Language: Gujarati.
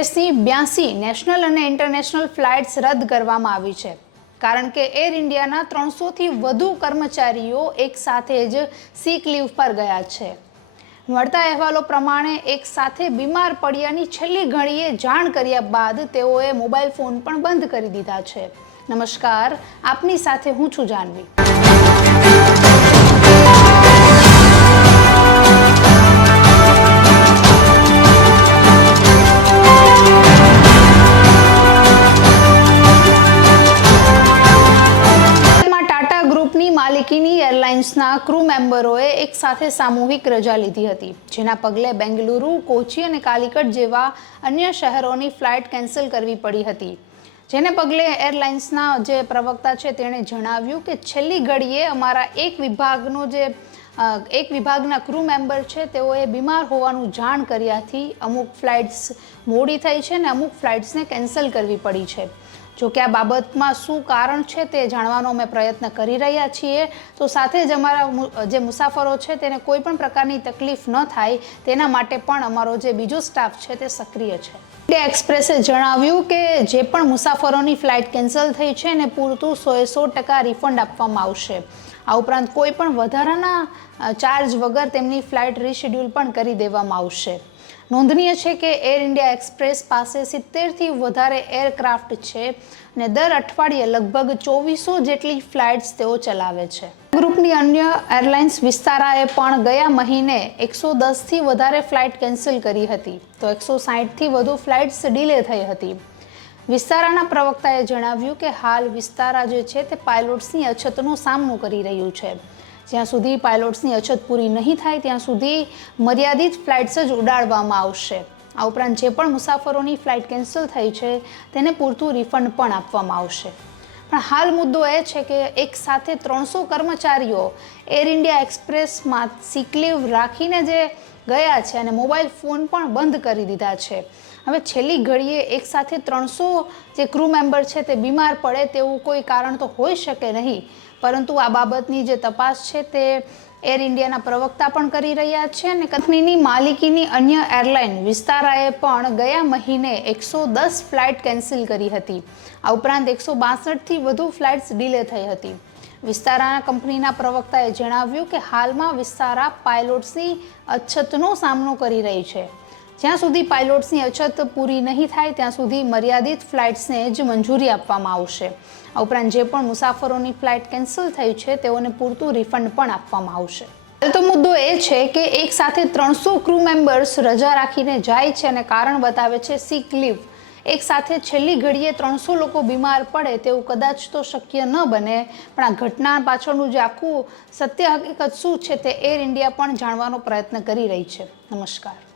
એક્સપ્રેસની 82 નેશનલ અને ઇન્ટરનેશનલ ફ્લાઇટ્સ રદ કરવામાં આવી છે, કારણ કે એર ઇન્ડિયાના 300થી વધુ કર્મચારીઓ એક સાથે જ સિક લીવ પર ગયા છે। મળતા અહેવાલો પ્રમાણે એક સાથે બીમાર પડ્યાની છેલ્લી ઘડીએ જાણ કર્યા બાદ તેઓએ મોબાઈલ ફોન પણ બંધ કરી દીધા છે। નમસ્કાર, આપની સાથે હું છું જાનવી। માલિકીની એરલાઇન્સના ક્રૂ મેમ્બરોએ એક સાથે સામૂહિક રજા લીધી હતી, જેના પગલે બેંગલુરુ, કોચી અને કાલિકટ જેવા અન્ય શહેરોની ફ્લાઇટ કેન્સલ કરવી પડી હતી। જેને પગલે એરલાઇન્સના જે પ્રવક્તા છે તેણે જણાવ્યું કે છેલ્લી ઘડીએ અમારા એક વિભાગના ક્રૂ મેમ્બર છે તેઓએ બીમાર હોવાનું જાણ કર્યાથી અમુક ફ્લાઇટ્સ મોડી થઈ છે અને અમુક ફ્લાઇટ્સને કેન્સલ કરવી પડી છે। જો કે આ બાબતમાં શું કારણ છે તે જાણવાનો અમે પ્રયત્ન કરી રહ્યા છીએ, તો સાથે જ અમારા જે મુસાફરો છે તેને કોઈ પણ પ્રકારની તકલીફ ન થાય તેના માટે પણ અમારો જે બીજો સ્ટાફ છે તે સક્રિય છે। ઇન્ડિયા એક્સપ્રેસે જણાવ્યું કે જે પણ મુસાફરોની ફ્લાઇટ કેન્સલ થઈ છે એને પૂરતું 100% રિફંડ આપવામાં આવશે। આ ઉપરાંત કોઈ પણ વધારાના ચાર્જ વગર તેમની ફ્લાઇટ રીશેડ્યુલ પણ કરી દેવામાં આવશે। નોંધનીય છે કે એર ઇન્ડિયા એક્સપ્રેસ પાસે 70થી વધારે એરક્રાફ્ટ છે અને દર અઠવાડિયે લગભગ 2400 જેટલી ફ્લાઇટ્સ તેઓ ચલાવે છે। ગ્રુપની અન્ય એરલાઇન્સ વિસ્તારાએ પણ ગયા મહિને 110થી વધારે ફ્લાઇટ કેન્સલ કરી હતી, તો 160થી વધુ ફ્લાઇટ્સ ડિલે થઈ હતી। વિસ્તારાના પ્રવક્તાએ જણાવ્યું કે હાલ વિસ્તારા જે છે તે પાયલોટ્સની અછતનો સામનો કરી રહ્યું છે। જ્યાં સુધી પાયલોટ્સની અછત પૂરી નહીં થાય ત્યાં સુધી મર્યાદિત ફ્લાઇટ્સ જ ઉડાડવામાં આવશે। આ ઉપરાંત જે પણ મુસાફરોની ફ્લાઇટ કેન્સલ થઈ છે તેને પૂરતું રિફંડ પણ આપવામાં આવશે। પણ હાલ મુદ્દો એ છે કે એક સાથે 300 કર્મચારીઓ એર ઇન્ડિયા એક્સપ્રેસમાં સિક લીવ રાખીને જે ગયા છે અને મોબાઈલ ફોન પણ બંધ કરી દીધા છે। હવે છેલ્લી ઘડીએ એક સાથે 300 જે ક્રૂ મેમ્બર છે તે બીમાર પડે તેવું કોઈ કારણ તો હોઈ શકે નહીં, પરંતુ આ બાબતની જે તપાસ છે તે એર ઇન્ડિયાના પ્રવક્તા પણ કરી રહ્યા છે અને કંપનીની માલિકીની અન્ય એરલાઇન વિસ્તારાએ પણ ગયા મહિને 110 ફ્લાઇટ કેન્સલ કરી હતી। આ ઉપરાંત 162થી વધુ ફ્લાઇટ્સ ડિલે થઈ હતી। વિસ્તારાના કંપનીના પ્રવક્તાએ જણાવ્યું કે હાલમાં વિસ્તારા પાયલોટ્સની અછતનો સામનો કરી રહી છે। જ્યાં સુધી પાયલોટ્સની અછત પૂરી નહીં થાય ત્યાં સુધી મર્યાદિત ફ્લાઇટ્સને જ મંજૂરી આપવામાં આવશે। આ ઉપરાંત જે પણ મુસાફરોની ફ્લાઇટ કેન્સલ થઈ છે તેઓને પૂરતું રિફંડ પણ આપવામાં આવશે। હાલ તો મુદ્દો એ છે કે એક સાથે 300 ક્રૂ મેમ્બર્સ રજા રાખીને જાય છે અને કારણ બતાવે છે સિક લીવ। એક સાથે છેલ્લી ઘડીએ 300 લોકો બીમાર પડે તેવું કદાચ તો શક્ય ન બને, પણ આ ઘટના પાછળનું જે આખું સત્ય હકીકત શું છે તે એર ઇન્ડિયા પણ જાણવાનો પ્રયત્ન કરી રહી છે। નમસ્કાર।